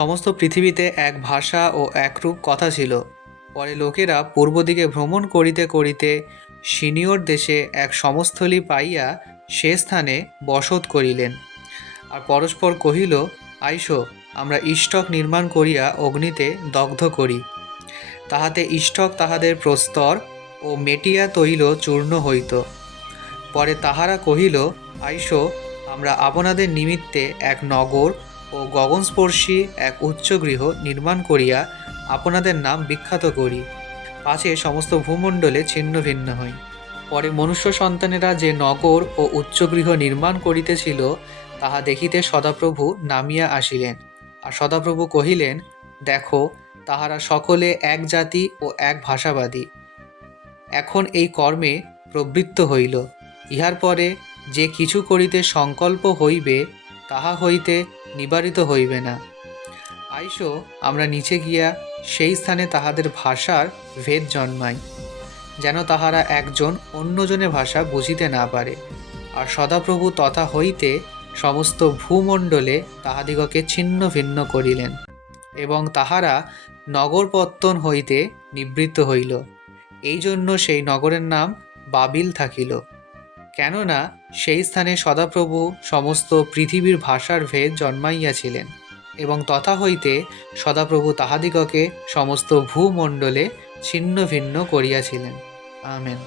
সমস্ত পৃথিবীতে এক ভাষা ও একরূপ কথা ছিল। পরে লোকেরা পূর্ব দিকে ভ্রমণ করিতে করিতে সিনিয়র দেশে এক সমস্থলী পাইয়া সে স্থানে বসত করিলেন। আর পরস্পর কহিল, আইসো, আমরা ইষ্টক নির্মাণ করিয়া অগ্নিতে দগ্ধ করি। তাহাতে ইষ্টক তাহাদের প্রস্তর ও মেটিয়া তৈল চূর্ণ হইত। পরে তাহারা কহিল, আইসো, আমরা আপনাদের নিমিত্তে এক নগর ও গগনস্পর্শী এক উচ্চগৃহ নির্মাণ করিয়া আপনাদের নাম বিখ্যাত করি। পাছে সমস্ত ভূমণ্ডলে ছিন্ন ভিন্ন হই। পরে মনুষ্য সন্তানেরা যে নগর ও উচ্চগৃহ নির্মাণ করিতেছিল, তাহা দেখিতে সদাপ্রভু নামিয়া আসিলেন। আর সদাপ্রভু কহিলেন, দেখো, তাহারা সকলে এক জাতি ও এক ভাষাবাদী। এখন এই কর্মে প্রবৃত্ত হইল। ইহার পরে যে কিছু করিতে সংকল্প হইবে তাহা হইতে নিবারিত হইবে না। আইসো, আমরা নিচে গিয়া সেই স্থানে তাহাদের ভাষার ভেদ জন্মাই, যেন তাহারা একজন অন্যজনের ভাষা বুঝিতে না পারে, আর সদাপ্রভু তথা হইতে সমস্ত ভূমণ্ডলে তাহাদিগকে ছিন্ন ভিন্ন করিলেন, এবং তাহারা নগরপত্তন হইতে নিবৃত্ত হইল। এই জন্য সেই নগরের নাম বাবিল থাকিল। কেননা সেই স্থানে সদাপ্রভু সমস্ত পৃথিবীর ভাষার ভেদ জন্মাইয়াছিলেন এবং তথা হইতে সদাপ্রভু তাহাদিগকে সমস্ত ভূমণ্ডলে ছিন্ন ভিন্ন করিয়াছিলেন। আমেন।